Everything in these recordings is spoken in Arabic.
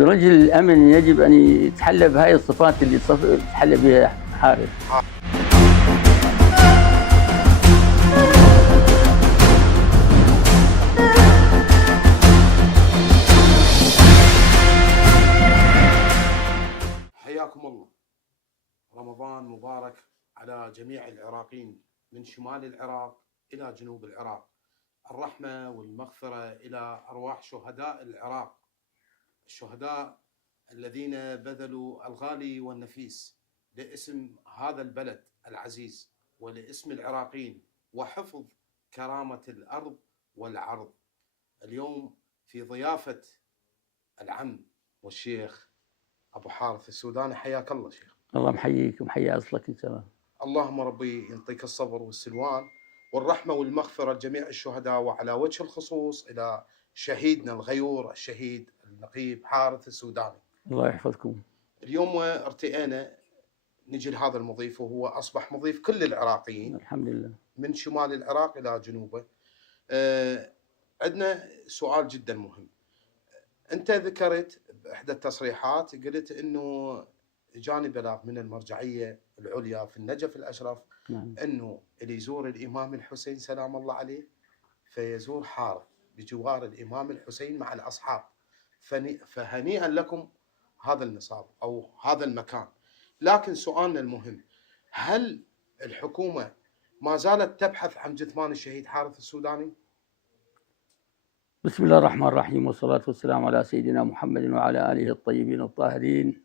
لرجل الأمن يجب أن يتحلى بهاي الصفات اللي يتحلى بها حارث. حياكم الله. رمضان مبارك على جميع العراقيين من شمال العراق إلى جنوب العراق. الرحمة والمغفرة إلى أرواح شهداء العراق، الشهداء الذين بذلوا الغالي والنفيس لاسم هذا البلد العزيز ولاسم العراقيين وحفظ كرامة الأرض والعرض. اليوم في ضيافة العم والشيخ أبو حارث السوداني. حياك الله شيخ. الله محييك ومحيي أصلك إن شاء الله. اللهم ربي يعطيك الصبر والسلوان والرحمة والمغفرة لجميع الشهداء، وعلى وجه الخصوص إلى شهيدنا الغيور الشهيد النقيب حارث السوداني. الله يحفظكم. اليوم ارتئينا نجي لهذا المضيف، وهو أصبح مضيف كل العراقيين الحمد لله من شمال العراق إلى جنوبه. عندنا سؤال جدا مهم. أنت ذكرت بإحدى التصريحات قلت إنه جاني بلاغ من المرجعية العليا في النجف الأشرف إنه اللي يزور الإمام الحسين سلام الله عليه فيزور حارث بجوار الإمام الحسين مع الأصحاب، فهنيئا لكم هذا النصاب أو هذا المكان. لكن سؤالنا المهم، هل الحكومة ما زالت تبحث عن جثمان الشهيد حارث السوداني؟ بسم الله الرحمن الرحيم، والصلاة والسلام على سيدنا محمد وعلى آله الطيبين الطاهرين.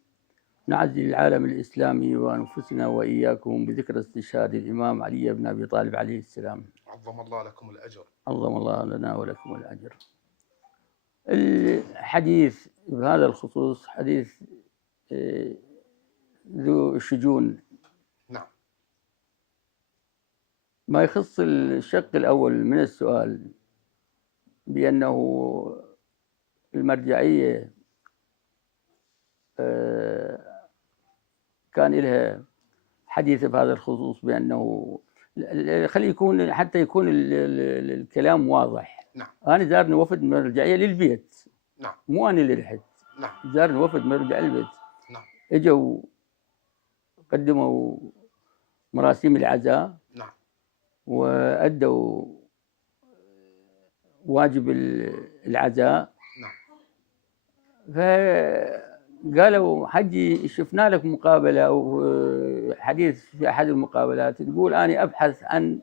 نعزي العالم الإسلامي وأنفسنا وإياكم بذكر استشهاد الإمام علي بن أبي طالب عليه السلام. عظم الله لكم الأجر. عظم الله لنا ولكم الأجر. الحديث بهذا الخصوص حديث ذو شجون. نعم. ما يخص الشق الأول من السؤال بأنه المرجعية كان لها حديث بهذا الخصوص، بأنه خلي يكون حتى يكون الكلام واضح. نعم. أنا زارني وفد من المرجعية للبيت. نعم. مو أنا اللي رحت. نعم. زارني وفد من المرجعية للبيت. نعم. اجوا قدموا مراسيم العزاء. نعم. وأدوا واجب العزاء. نعم. فقالوا حجي شفنا لك مقابلة أو حديث في أحد المقابلات تقول أنا أبحث عن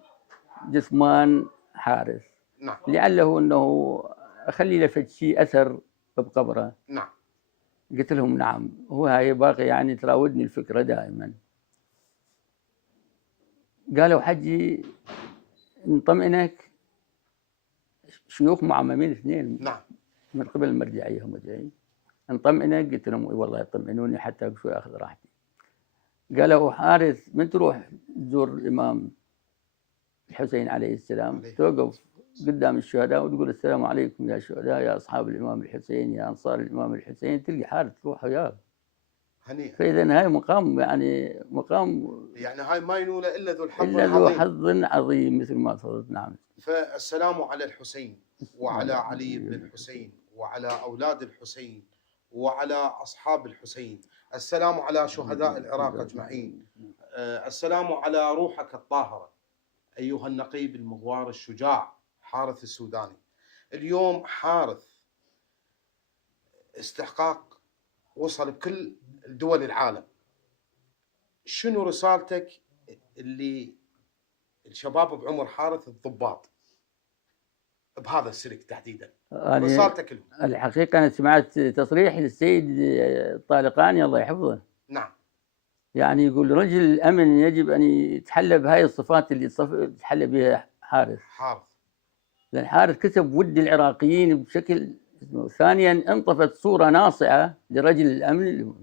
جثمان حارث. نعم. لعله أنه أخلي له شيء أثر بقبره. نعم. قلت لهم نعم، هو هاي باقي يعني تراودني الفكرة دائما. قالوا حجي نطمئنك، شيوخ معممين اثنين. نعم. من قبل المرجعية هم جايين. نطمئنك؟ قلت لهم والله يطمئنوني حتى شوي أخذ راحتي. قالوا حارث من تروح تزور الإمام الحسين عليه السلام توقف قدام الشهداء وتقول السلام عليكم يا شهداء يا أصحاب الإمام الحسين يا أنصار الإمام الحسين، تلقى حارث تروح وياه. هنيئا. فإذا هاي مقام يعني هاي ما ينول إلا ذو الحظ إلا ذو حظ عظيم مثل ما تفضلت. نعم. فالسلام على الحسين وعلى علي بن الحسين وعلى أولاد الحسين وعلى أصحاب الحسين. السلام على شهداء العراق أجمعين. السلام على روحك الطاهرة أيها النقيب المغوار الشجاع حارث السوداني. اليوم حارث استحقاق وصل بكل دول العالم. شنو رسالتك اللي الشباب بعمر حارث الضباط بهذا السلك تحديدا؟ رسالتك لهم. الحقيقة أنا سمعت تصريح للسيد الطالقاني الله يحفظه. نعم. يعني يقول رجل الأمن يجب أن يتحلى بهاي الصفات اللي يتحلى بها حارث. لأن حارث كسب ود العراقيين بشكل. ثانيا انطفت صورة ناصعة لرجل الأمن.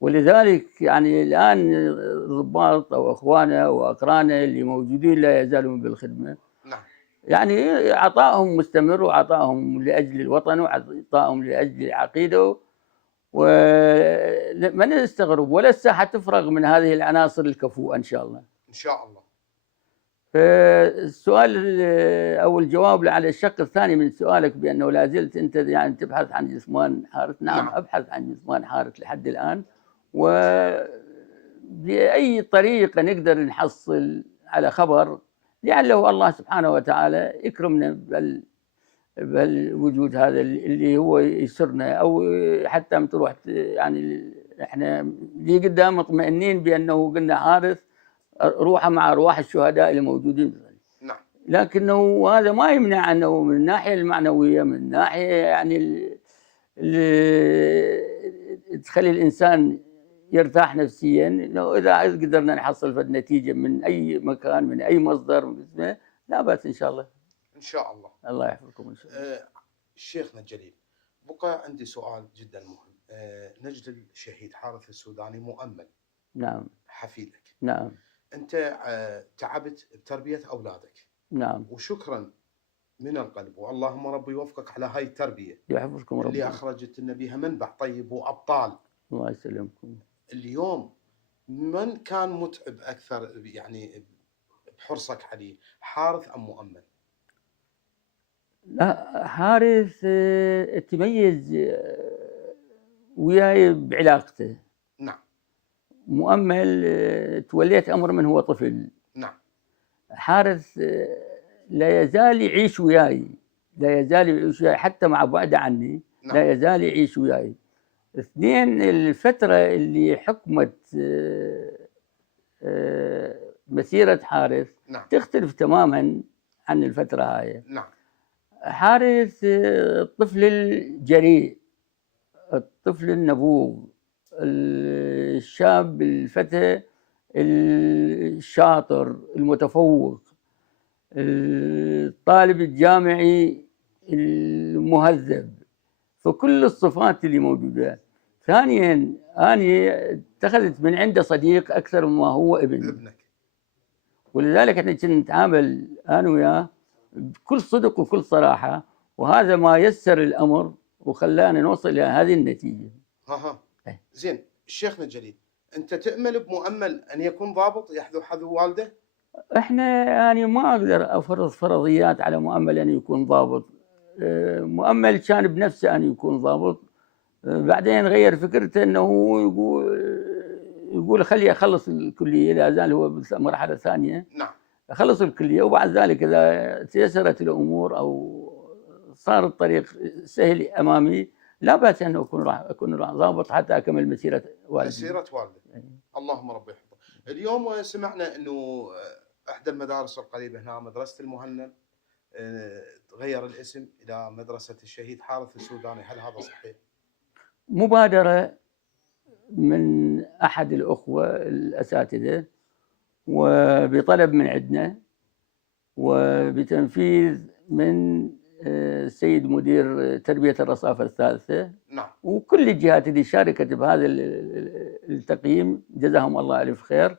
ولذلك يعني الآن الضباط أو أخوانه وأقرانه اللي موجودين لا يزالون بالخدمة. نعم. يعني عطائهم مستمر، وعطائهم لأجل الوطن وعطائهم لأجل العقيدة، وما نستغرب ولا الساحة تفرغ من هذه العناصر الكفؤة إن شاء الله. إن شاء الله. فالسؤال او الجواب على الشق الثاني من سؤالك بانه لا زلت انت يعني تبحث عن جثمان حارث، نعم ابحث عن جثمان حارث لحد الان، وباي طريقه نقدر نحصل على خبر لعله الله سبحانه وتعالى يكرمنا بالوجود هذا اللي هو يسرنا، او حتى تروح يعني احنا اللي قدام مطمئنين بانه قلنا حارث روحه مع ارواح الشهداء الموجودين. نعم. لكنه هذا ما يمنع انه من الناحيه المعنويه، من الناحيه يعني اللي تخلي الانسان يرتاح نفسيا، انه اذا قدرنا نحصل فد نتيجه من اي مكان من اي مصدر لا باس ان شاء الله. ان شاء الله. الله يحفظكم ان شاء الله. شيخنا الجليل، بقى عندي سؤال جدا مهم. نجد الشهيد حارث السوداني مؤمل. نعم. حفيدك. نعم. انت تعبت بتربيه اولادك. نعم. وشكرا من القلب، واللهم ربي يوفقك على هاي التربيه. يحفظكم ربي. اللي اخرجت لنا بها منبع طيب وابطال. الله يسلمكم. اليوم من كان متعب اكثر يعني بحرصك عليه، حارث ام مؤمل؟ لا، حارث تميز وياي بعلاقته. نعم. مؤمل توليت امر من هو طفل. نعم. حارث لا يزال يعيش وياي، لا يزال يعيش وياي حتى مع بعده عني. نعم. لا يزال يعيش وياي. اثنين، الفترة اللي حكمت مسيرة حارث نعم. تختلف تماما عن الفترة هاي. نعم. حارث الطفل الجريء، الطفل النبوغ، الشاب الفتى الشاطر المتفوق، الطالب الجامعي المهذب، فكل الصفات اللي موجودة. ثانيا أنا اتخذت من عنده صديق أكثر مما هو ابنك، ولذلك احنا كنا نتعامل أنا وياه بكل صدق وكل صراحة، وهذا ما يسر الأمر وخلانا نوصل إلى هذه النتيجة. زين شيخنا الجليل، أنت تأمل بمؤمل أن يكون ضابط يحذو حذو والده؟ احنا يعني ما أقدر أفرض فرضيات على مؤمل أن يكون ضابط. مؤمل كان بنفسه أن يكون ضابط، بعدين غير فكرته أنه يقول خلي أخلص الكلية، لا زال هو مرحلة ثانية. نعم. أخلص الكلية وبعد ذلك إذا تيسرت الأمور أو صار الطريق سهل أمامي لا بأس أن أكون ضابط حتى أكمل مسيرة والدي. مسيرة والدك. اللهم ربي يحفظه. اليوم سمعنا أنه إحدى المدارس القريبة هنا مدرسة المهند تغير الاسم إلى مدرسة الشهيد حارث السوداني، هل هذا صحيح؟ مبادرة من أحد الأخوة الأساتذة وبطلب من عندنا وبتنفيذ من السيد مدير تربية الرصافة الثالثة. نعم. وكل الجهات اللي شاركت بهذا التقييم جزاهم الله ألف خير.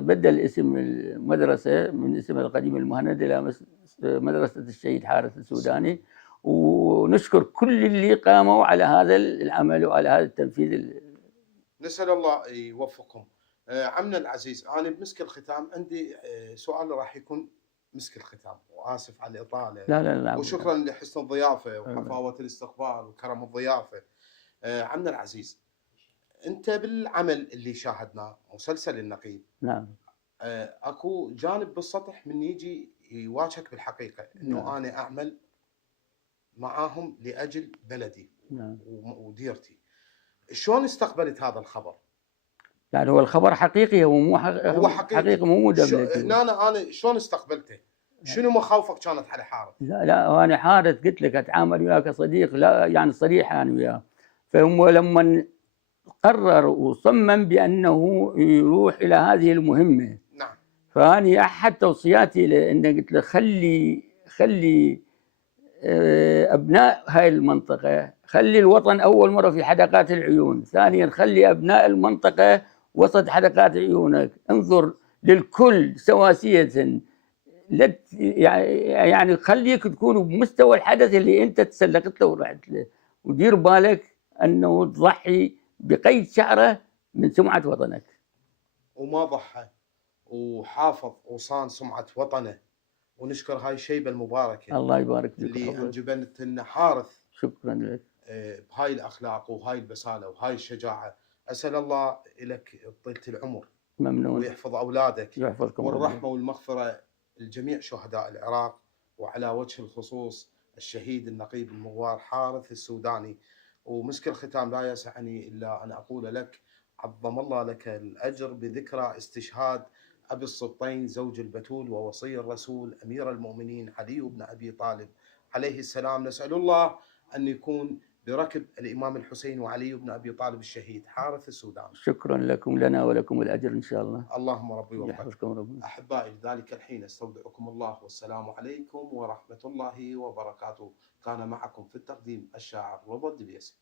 بدل اسم المدرسة من اسم القديم المهند إلى مدرسة الشهيد حارث السوداني، ونشكر كل اللي قاموا على هذا العمل وعلى هذا التنفيذ. نسأل الله يوفقهم. عمنا العزيز، أنا بمسك الختام عندي سؤال راح يكون مسك الختام، وآسف على الإطالة. لا وشكرا لحسن الضيافة وحفاوة الاستقبال وكرم الضيافة. عمنا العزيز، أنت بالعمل اللي شاهدناه مسلسل النقيب، نعم، أكو جانب بالسطح من يجي يواجهك بالحقيقة إنه نعم. أنا أعمل معاهم لأجل بلدي نعم. وديرتي. شلون استقبلت هذا الخبر؟ يعني هو الخبر حقيقي، هو حقيقي مو مدبلج. أنا شلون استقبلته؟ شنو مخاوفك كانت على حارث؟ لا أنا حارث قلت لك أتعامل وياه كصديق، لا يعني صريح أنا وياه. فهم لما قرر وصمم بأنه يروح إلى هذه المهمة، نعم، فأنا أحد توصياتي له إن قلت له خلي أبناء هاي المنطقة، خلي الوطن أول مرة في حدقات العيون، ثانيا خلي أبناء المنطقة وسط حدقات عيونك، انظر للكل سواسية، يعني خليك تكون بمستوى الحدث اللي أنت تسلقت له ورحت له، ودير بالك أنه تضحي بقيد شعره من سمعة وطنك. وما ضحى وحافظ وصان سمعة وطنه، ونشكر هاي الشيبة المباركة الله يبارك فيك اللي ويحفظك. أنجبت لنا حارث شكرا لك. بهاي الأخلاق وهاي البسالة وهاي الشجاعة. أسأل الله لك طيلة العمر ممنون. ويحفظ أولادك، يحفظكم ربنا. والرحمة والمغفرة لجميع شهداء العراق، وعلى وجه الخصوص الشهيد النقيب المغوار حارث السوداني. ومسك الختام لا يسعني إلا أن أقول لك عظم الله لك الأجر بذكرى استشهاد أبي السبطين زوج البتول ووصي الرسول أمير المؤمنين علي بن أبي طالب عليه السلام. نسأل الله أن يكون بركب الإمام الحسين وعلي بن أبي طالب الشهيد حارث السوداني. شكرا لكم، لنا ولكم الأجر إن شاء الله. اللهم ربي وفقك. يحفظكم ربنا. أحبائي لذلك الحين استودعكم الله، والسلام عليكم ورحمة الله وبركاته. كان معكم في التقديم الشاعر رضا الدبيسي.